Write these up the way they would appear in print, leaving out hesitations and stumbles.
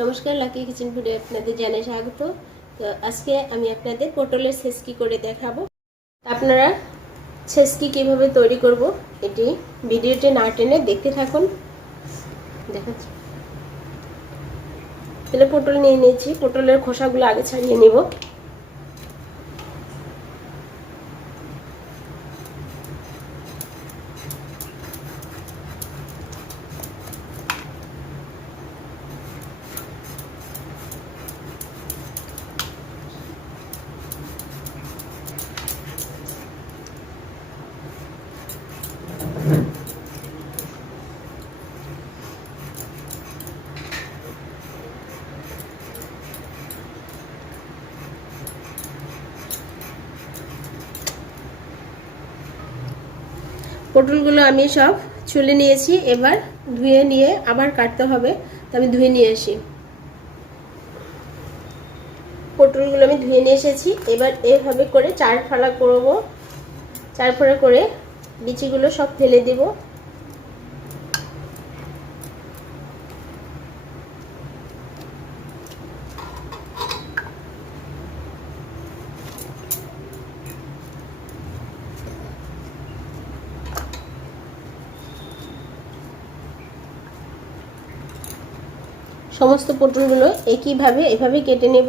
নমস্কার, lucky kitchen ফুডে আপনাদের জানাই স্বাগত। তো আজকে আমি আপনাদের পটলের সিস্কি করে দেখাবো। আপনারা সিস্কি কিভাবে তৈরি করব এটি ভিডিওটি না টেনে দেখতে থাকুন। দেখাচ্ছি। তাহলে পটল নিয়ে নিয়েছি, পটলের খোসাগুলো আগে ছাড়িয়ে নেব। পটলগুলো আমি সব ছুলে নিয়েছি, এবার ধুয়ে নিয়ে আবার কাটতে হবে, তো আমি ধুয়ে নিয়ে আসি। পটলগুলো আমি ধুয়ে নিয়ে এসেছি, এবার এভাবে করে 4 ফালা করব। 4 ফালা করে বিচিগুলো সব ফেলে দেব। সমস্ত পটলগুলো এভাবে কেটে নেব।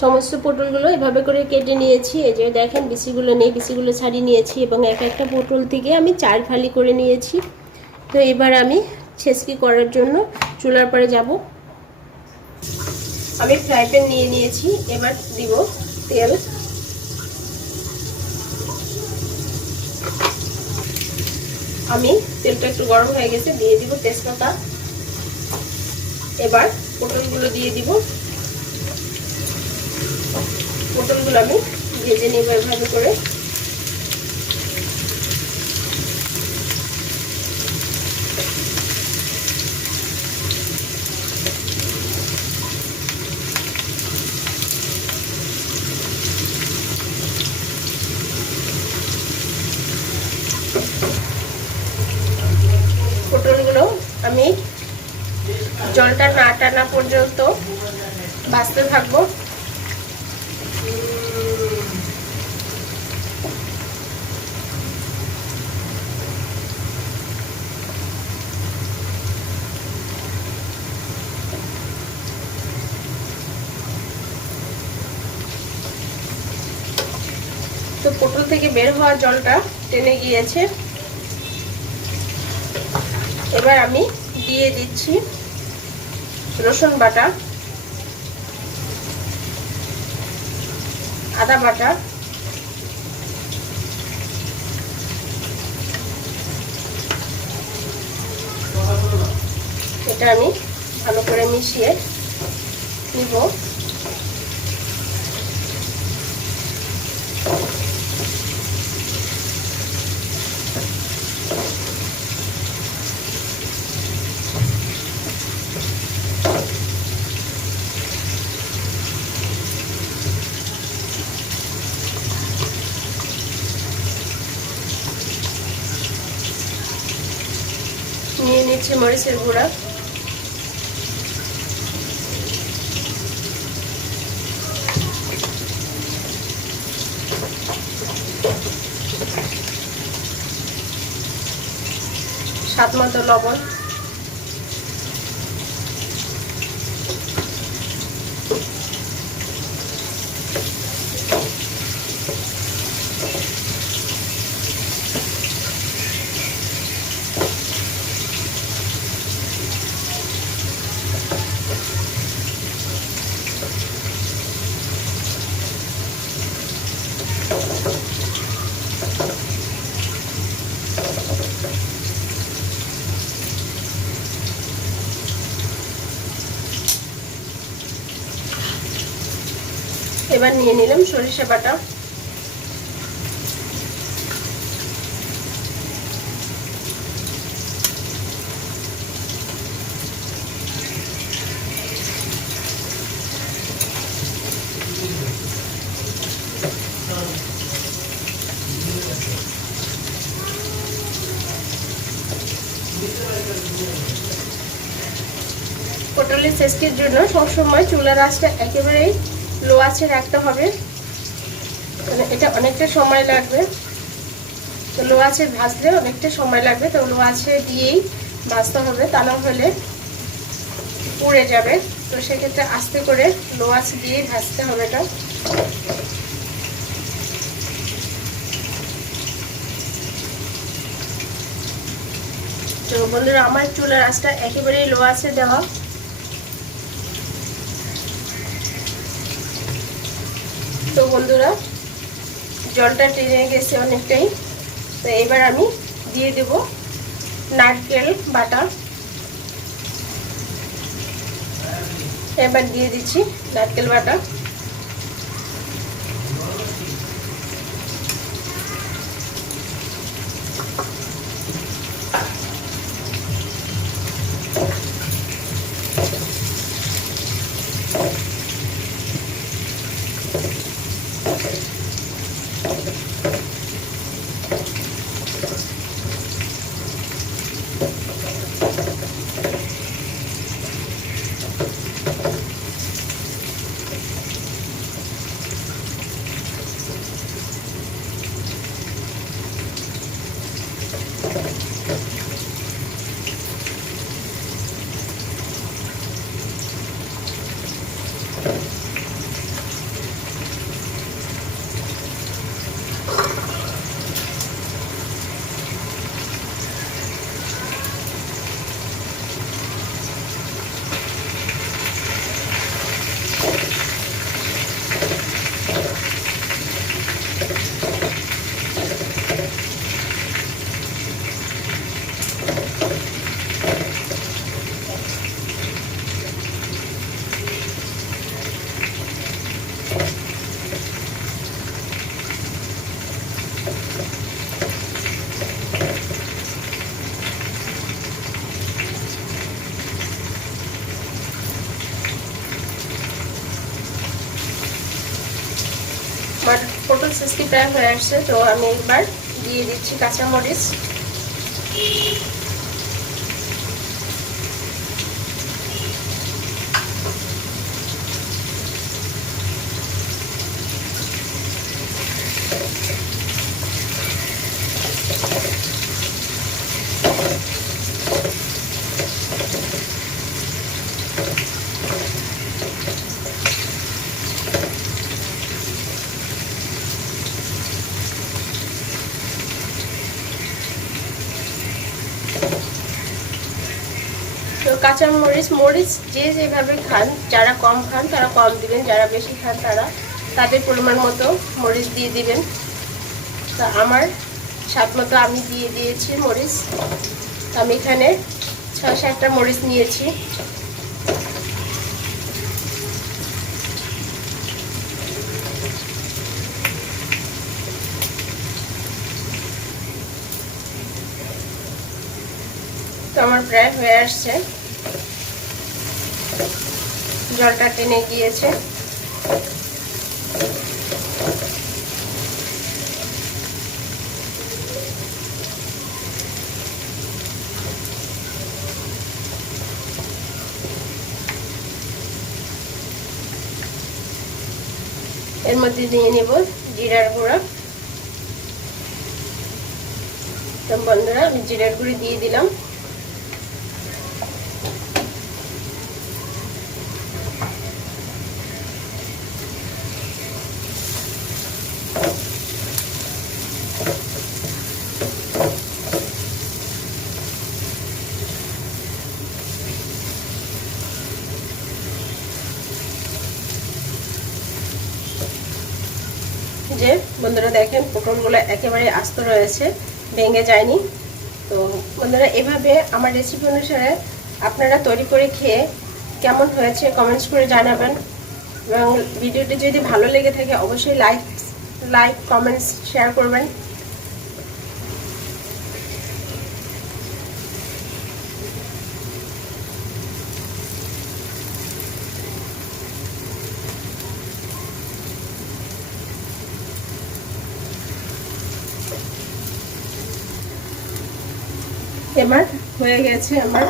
সমস্ত পটলগুলো এভাবে করে কেটে নিয়েছি। এই যে দেখেন, বিচিগুলো নেই, বিচিগুলো ছাড়িয়ে নিয়েছি এবং একটা পটল থেকে আমি 4 ফালি করে নিয়েছি। তো এবার আমি ছেঁচকি করার জন্য চুলার পরে যাব। আমি ফ্রাই প্যান নিয়ে নিয়েছি, এবার দিব তেল। আমি তেলটা একটু গরম হয়ে গেছে, দিয়ে দিব তেজপাতা। এবার পটলগুলো দিয়ে দিব। পটলগুলো আমি ভেজে নেব এভাবে করে। পটলগুলো আমি জলটা না টানা পর্যন্ত ভাজতে থাকবো। তো পটল থেকে বের হওয়া জলটা টেনে গিয়েছে। এবার আমি দিয়ে দিচ্ছি রসুন বাটা, আদা বাটা, এটা আমি ভালো করে মিশিয়ে নিব। নিয়ে নিচ্ছি মরিচের গুঁড়া, স্বাদ মতো লবণ, এবার নিয়ে নিলাম সরিষা বাটা। পটলের সেচকির জন্য সবসময় চুলার আঁচটা একেবারেই লো আঁচে রাখতে হবে, মানে এটা অনেকটা সময় লাগবে। তো লো আঁচে ভাজলে অনেকটা সময় লাগবে, তো লো আঁচে দিয়েই ভাজতে হবে, তা না হলে পুড়ে যাবে। তো সেক্ষেত্রে আস্তে করে লো আঁচে দিয়েই ভাজতে হবে এটা। তো বন্ধুরা, আমার চুলার আঁচটা একেবারেই লো আঁচে দেওয়া। তো বন্ধুরা, জলটা টেনে গেছে অনেকটাই। তো এবার আমি দিয়ে দেব নারকেল বাটা। এবার দিয়ে দিচ্ছি নারকেল বাটা। আমার পটল সিস্কি প্রায় হয়ে আসছে। তো আমি এবার দিয়ে দিচ্ছি কাঁচামরিচ। তো কাঁচামরিচ মরিচ যে যেভাবে খান, যারা কম খান তারা কম দিবেন, যারা বেশি খান তারা তাদের পরিমাণ মতো মরিচ দিয়ে দিবেন। তো আমার স্বাদ মতো আমি দিয়ে দিয়েছি মরিচ। আমি এখানে 6-7টা মরিচ নিয়েছি। তো আমার প্রায় হয়ে আসছে, জলটা টেনে গিয়েছে। এর মধ্যে দিয়ে নেব জিরার গুঁড়া। তো বন্ধুরা, আমি জিরার গুঁড়ি দিয়ে দিলাম। যে বন্ধুরা দেখেন, পটলগুলো একেবারে আস্ত রয়েছে, ভেঙে যায়নি। তো বন্ধুরা, এভাবে আমার রেসিপি অনুসারে আপনারা তৈরি করে খেয়ে কেমন হয়েছে কমেন্টস করে জানাবেন। এবং ভিডিওটি যদি ভালো লেগে থাকে অবশ্যই লাইক কমেন্টস শেয়ার করবেন। এবার হয়ে গেছে আমার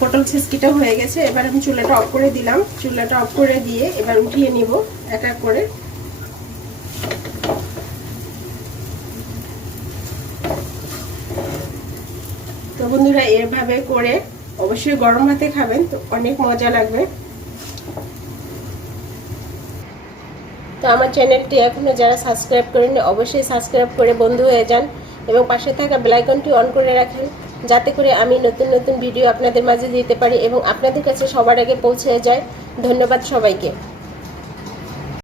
পটল ছিস্কিটা হয়ে গেছে। এবার আমি চুলাটা অফ করে দিলাম। চুলাটা অফ করে দিয়ে এবার উঠিয়ে নিব এক এক করে। তো বন্ধুরা এভাবে করে অবশ্যই গরম ভাতে খাবেন, তো অনেক মজা লাগবে। তো আমার চ্যানেলটি এখনো যারা সাবস্ক্রাইব করেননি অবশ্যই সাবস্ক্রাইব করে বন্ধু হয়ে যান এবং পাশে থাকা বেল আইকনটি অন করে রাখেন, যাতে করে আমি নতুন নতুন ভিডিও আপনাদের মাঝে দিতে পারি এবং আপনাদের কাছে সবার আগে পৌঁছে যায়। ধন্যবাদ সবাইকে।